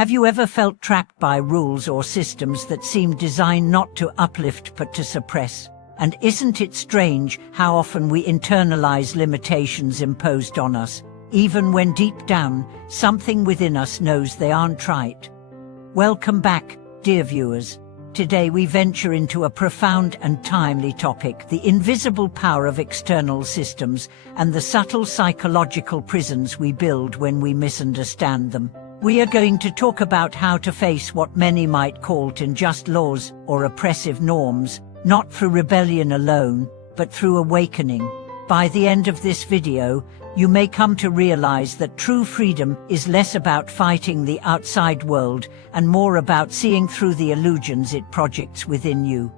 Have you ever felt trapped by rules or systems that seem designed not to uplift but to suppress? And isn't it strange how often we internalize limitations imposed on us, even when deep down, something within us knows they aren't right? Welcome back, dear viewers. Today we venture into a profound and timely topic: the invisible power of external systems and the subtle psychological prisons we build when we misunderstand them. We are going to talk about how to face what many might call unjust laws or oppressive norms, not through rebellion alone, but through awakening. By the end of this video, you may come to realize that true freedom is less about fighting the outside world and more about seeing through the illusions it projects within you.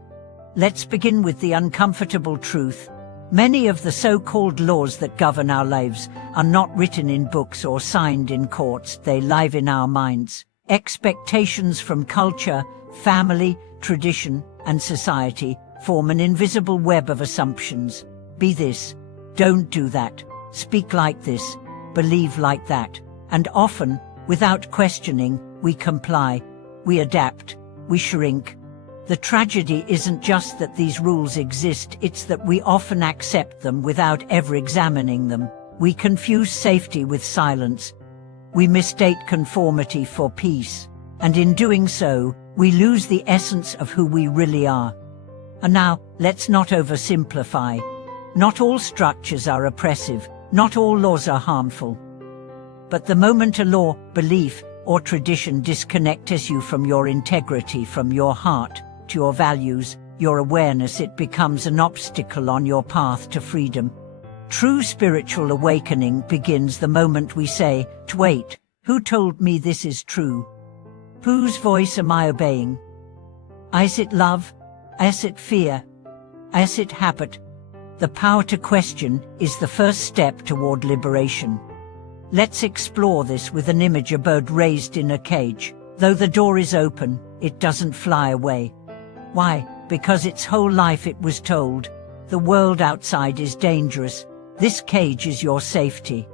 Let's begin with the uncomfortable truth. Many of the so-called laws that govern our lives are not written in books or signed in courts. They live in our minds. Expectations from culture, family, tradition, and society form an invisible web of assumptions. Be this, don't do that, speak like this, believe like that. And often, without questioning, we comply, we adapt, we shrink. The tragedy isn't just that these rules exist, it's that we often accept them without ever examining them. We confuse safety with silence. We mistake conformity for peace. And in doing so, we lose the essence of who we really are. And now, let's not oversimplify. Not all structures are oppressive, not all laws are harmful. But the moment a law, belief, or tradition disconnects you from your integrity, from your heart, to your values, your awareness, it becomes an obstacle on your path to freedom. True spiritual awakening begins the moment we say, "Wait, who told me this is true? Whose voice am I obeying? Is it love? Is it fear? Is it habit?" The power to question is the first step toward liberation. Let's explore this with an image: a bird raised in a cage. Though the door is open, it doesn't fly away. Why? Because its whole life it was told, the world outside is dangerous, this cage is your safety.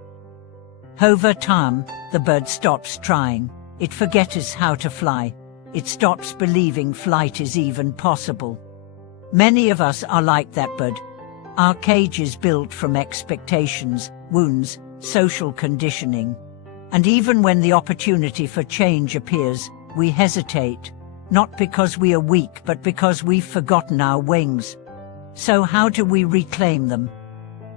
Over time, the bird stops trying. It forgets how to fly. It stops believing flight is even possible. Many of us are like that bird. Our cage is built from expectations, wounds, social conditioning. And even when the opportunity for change appears, we hesitate. Not because we are weak, but because we've forgotten our wings. So how do we reclaim them?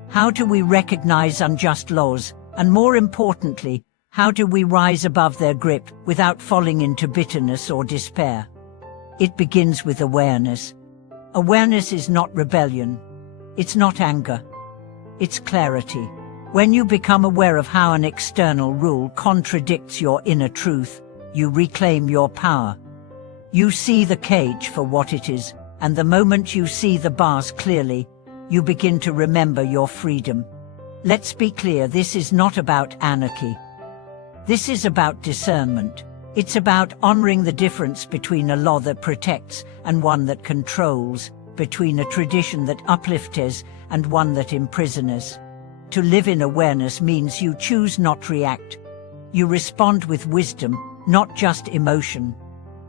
How do we recognize unjust laws? And more importantly, how do we rise above their grip without falling into bitterness or despair? It begins with awareness. Awareness is not rebellion. It's not anger. It's clarity. When you become aware of how an external rule contradicts your inner truth, you reclaim your power. You see the cage for what it is, and the moment you see the bars clearly, you begin to remember your freedom. Let's be clear, this is not about anarchy. This is about discernment. It's about honoring the difference between a law that protects and one that controls, between a tradition that uplifts and one that imprisons. To live in awareness means you choose not to react. You respond with wisdom, not just emotion.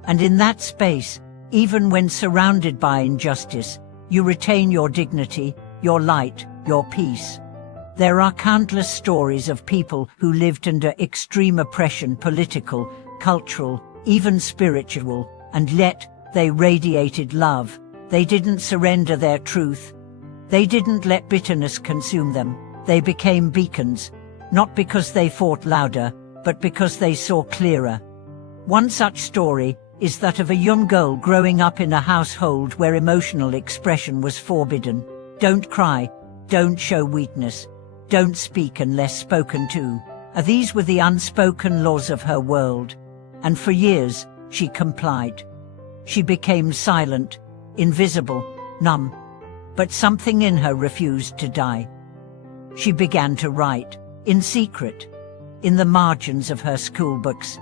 And in that space, even when surrounded by injustice, you retain your dignity, your light, your peace. There are countless stories of people who lived under extreme oppression, political, cultural, even spiritual, and yet they radiated love. They didn't surrender their truth. They didn't let bitterness consume them. They became beacons, not because they fought louder, but because they saw clearer. One such story is that of a young girl growing up in a household where emotional expression was forbidden. Don't cry, don't show weakness, don't speak unless spoken to. These were the unspoken laws of her world. And for years, she complied. She became silent, invisible, numb. But something in her refused to die. She began to write, in secret, in the margins of her school books.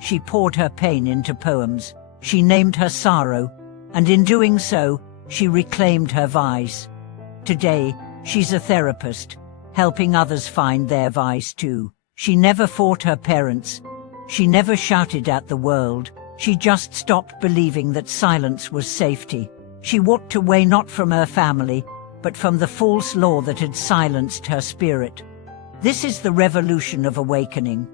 She poured her pain into poems. She named her sorrow, and in doing so, she reclaimed her voice. Today, she's a therapist, helping others find their voice too. She never fought her parents. She never shouted at the world. She just stopped believing that silence was safety. She walked away not from her family, but from the false law that had silenced her spirit. This is the revolution of awakening.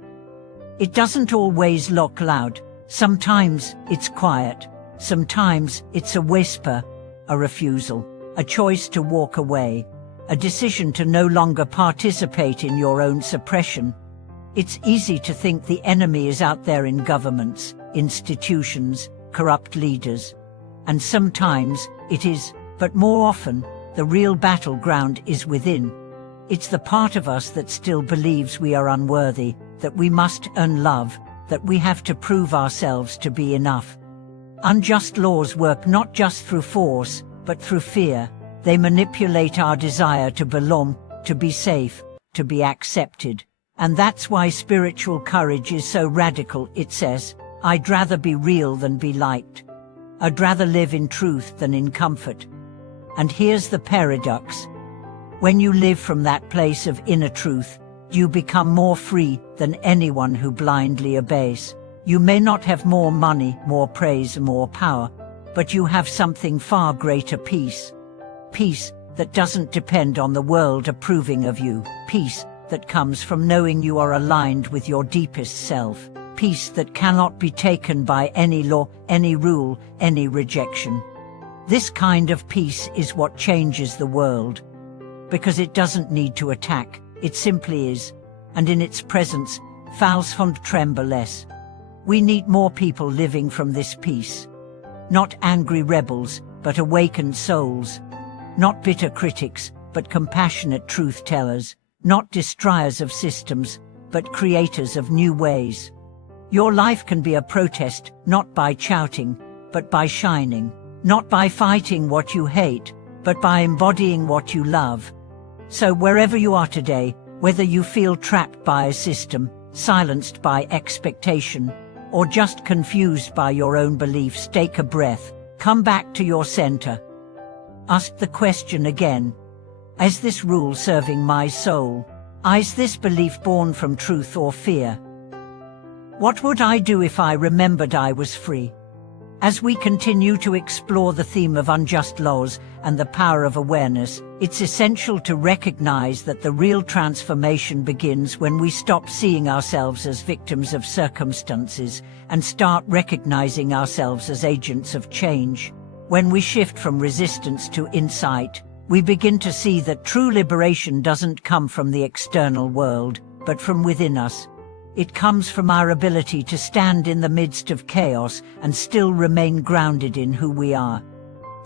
It doesn't always look loud. Sometimes it's quiet. Sometimes it's a whisper, a refusal, a choice to walk away, a decision to no longer participate in your own suppression. It's easy to think the enemy is out there in governments, institutions, corrupt leaders. And sometimes it is, but more often, the real battleground is within. It's the part of us that still believes we are unworthy, that we must earn love, that we have to prove ourselves to be enough. Unjust laws work not just through force, but through fear. They manipulate our desire to belong, to be safe, to be accepted. And that's why spiritual courage is so radical. It says, I'd rather be real than be liked. I'd rather live in truth than in comfort. And here's the paradox. When you live from that place of inner truth, you become more free than anyone who blindly obeys. You may not have more money, more praise, more power, but you have something far greater: peace. Peace that doesn't depend on the world approving of you. Peace that comes from knowing you are aligned with your deepest self. Peace that cannot be taken by any law, any rule, any rejection. This kind of peace is what changes the world. Because it doesn't need to attack, it simply is. And in its presence, falsehood tremble less. We need more people living from this peace. Not angry rebels, but awakened souls. Not bitter critics, but compassionate truth-tellers. Not destroyers of systems, but creators of new ways. Your life can be a protest, not by shouting, but by shining. Not by fighting what you hate, but by embodying what you love. So wherever you are today, whether you feel trapped by a system, silenced by expectation, or just confused by your own beliefs, take a breath, come back to your center. Ask the question again. Is this rule serving my soul? Is this belief born from truth or fear? What would I do if I remembered I was free? As we continue to explore the theme of unjust laws and the power of awareness, it's essential to recognize that the real transformation begins when we stop seeing ourselves as victims of circumstances and start recognizing ourselves as agents of change. When we shift from resistance to insight, we begin to see that true liberation doesn't come from the external world, but from within us. It comes from our ability to stand in the midst of chaos and still remain grounded in who we are.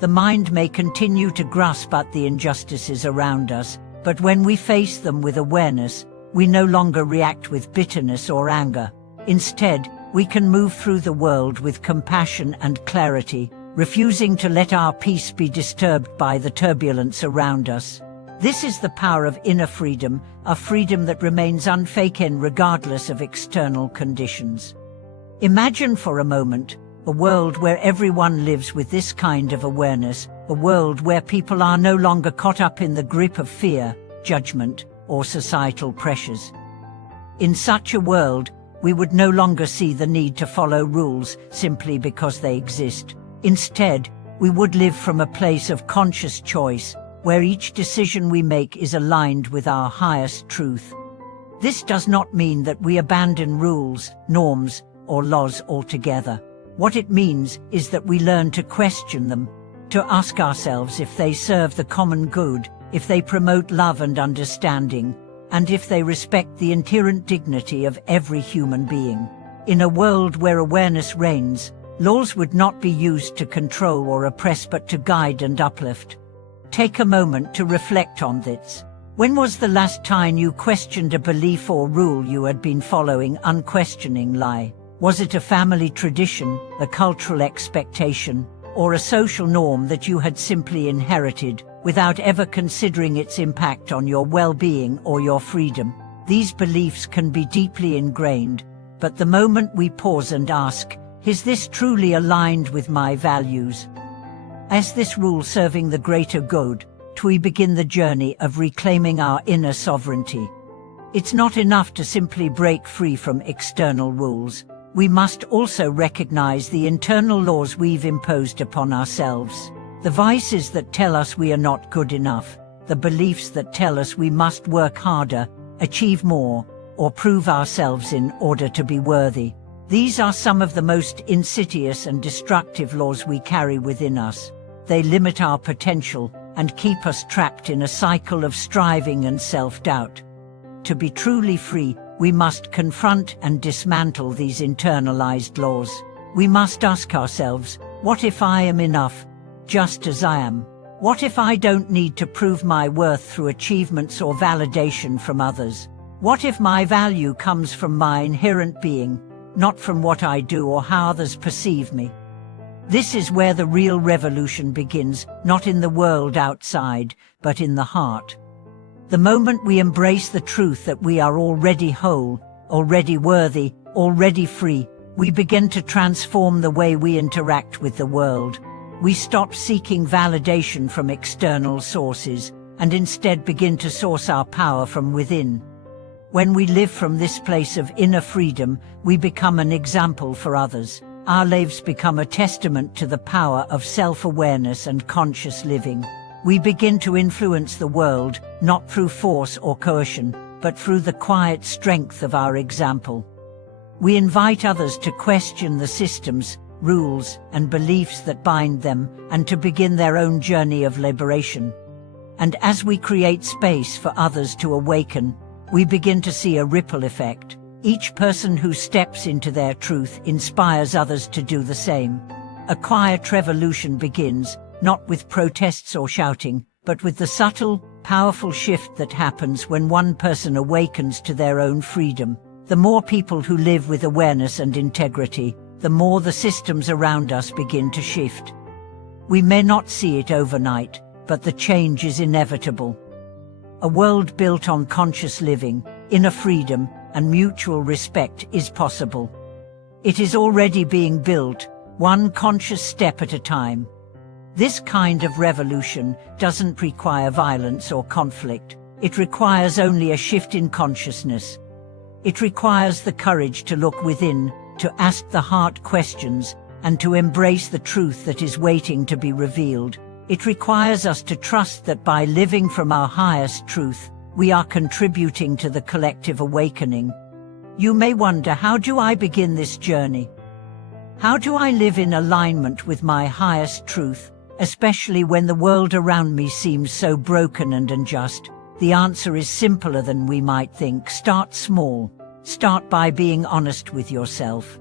The mind may continue to grasp at the injustices around us, but when we face them with awareness, we no longer react with bitterness or anger. Instead, we can move through the world with compassion and clarity, refusing to let our peace be disturbed by the turbulence around us. This is the power of inner freedom, a freedom that remains unfaiken regardless of external conditions. Imagine for a moment a world where everyone lives with this kind of awareness, a world where people are no longer caught up in the grip of fear, judgment, or societal pressures. In such a world, we would no longer see the need to follow rules simply because they exist. Instead, we would live from a place of conscious choice, where each decision we make is aligned with our highest truth. This does not mean that we abandon rules, norms, or laws altogether. What it means is that we learn to question them, to ask ourselves if they serve the common good, if they promote love and understanding, and if they respect the inherent dignity of every human being. In a world where awareness reigns, laws would not be used to control or oppress but to guide and uplift. Take a moment to reflect on this. When was the last time you questioned a belief or rule you had been following unquestioningly? Was it a family tradition, a cultural expectation, or a social norm that you had simply inherited, without ever considering its impact on your well-being or your freedom? These beliefs can be deeply ingrained, but the moment we pause and ask, is this truly aligned with my values? Is this rule serving the greater good? We begin the journey of reclaiming our inner sovereignty. It's not enough to simply break free from external rules. We must also recognize the internal laws we've imposed upon ourselves. The vices that tell us we are not good enough, the beliefs that tell us we must work harder, achieve more, or prove ourselves in order to be worthy. These are some of the most insidious and destructive laws we carry within us. They limit our potential and keep us trapped in a cycle of striving and self-doubt. To be truly free, we must confront and dismantle these internalized laws. We must ask ourselves, what if I am enough, just as I am? What if I don't need to prove my worth through achievements or validation from others? What if my value comes from my inherent being, not from what I do or how others perceive me? This is where the real revolution begins, not in the world outside, but in the heart. The moment we embrace the truth that we are already whole, already worthy, already free, we begin to transform the way we interact with the world. We stop seeking validation from external sources and instead begin to source our power from within. When we live from this place of inner freedom, we become an example for others. Our lives become a testament to the power of self-awareness and conscious living. We begin to influence the world, not through force or coercion, but through the quiet strength of our example. We invite others to question the systems, rules, and beliefs that bind them, and to begin their own journey of liberation. And as we create space for others to awaken, we begin to see a ripple effect. Each person who steps into their truth inspires others to do the same. A quiet revolution begins, not with protests or shouting, but with the subtle, powerful shift that happens when one person awakens to their own freedom. The more people who live with awareness and integrity, the more the systems around us begin to shift. We may not see it overnight, but the change is inevitable. A world built on conscious living, inner freedom, and mutual respect is possible. It is already being built, one conscious step at a time. This kind of revolution doesn't require violence or conflict. It requires only a shift in consciousness. It requires the courage to look within, to ask the heart questions, and to embrace the truth that is waiting to be revealed. It requires us to trust that by living from our highest truth, we are contributing to the collective awakening. You may wonder, how do I begin this journey? How do I live in alignment with my highest truth, especially when the world around me seems so broken and unjust? The answer is simpler than we might think. Start small. Start by being honest with yourself.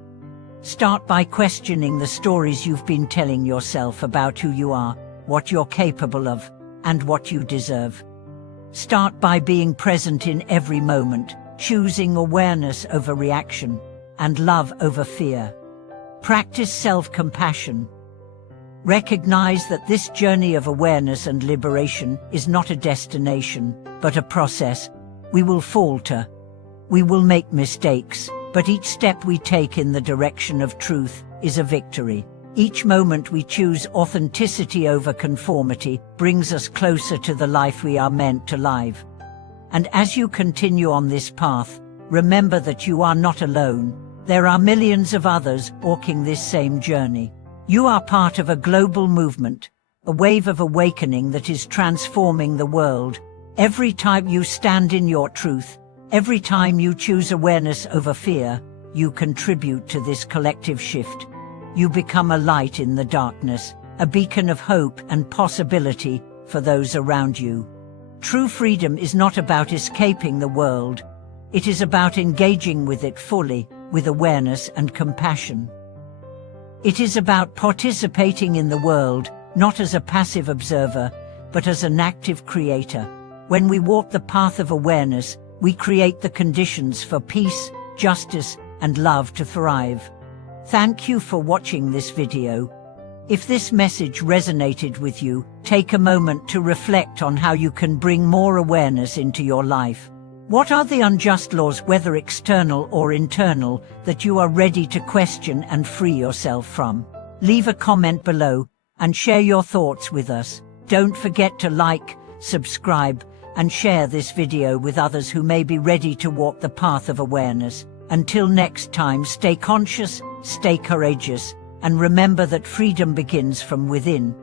Start by questioning the stories you've been telling yourself about who you are, what you're capable of, and what you deserve. Start by being present in every moment, choosing awareness over reaction, and love over fear. Practice self-compassion. Recognize that this journey of awareness and liberation is not a destination, but a process. We will falter. We will make mistakes, but each step we take in the direction of truth is a victory. Each moment we choose authenticity over conformity brings us closer to the life we are meant to live. And as you continue on this path, remember that you are not alone. There are millions of others walking this same journey. You are part of a global movement, a wave of awakening that is transforming the world. Every time you stand in your truth, every time you choose awareness over fear, you contribute to this collective shift. You become a light in the darkness, a beacon of hope and possibility for those around you. True freedom is not about escaping the world. It is about engaging with it fully, with awareness and compassion. It is about participating in the world, not as a passive observer, but as an active creator. When we walk the path of awareness, we create the conditions for peace, justice, and love to thrive. Thank you for watching this video. If this message resonated with you, take a moment to reflect on how you can bring more awareness into your life. What are the unjust laws, whether external or internal, that you are ready to question and free yourself from? Leave a comment below and share your thoughts with us. Don't forget to like, subscribe, and share this video with others who may be ready to walk the path of awareness. Until next time, stay conscious, stay courageous, and remember that freedom begins from within.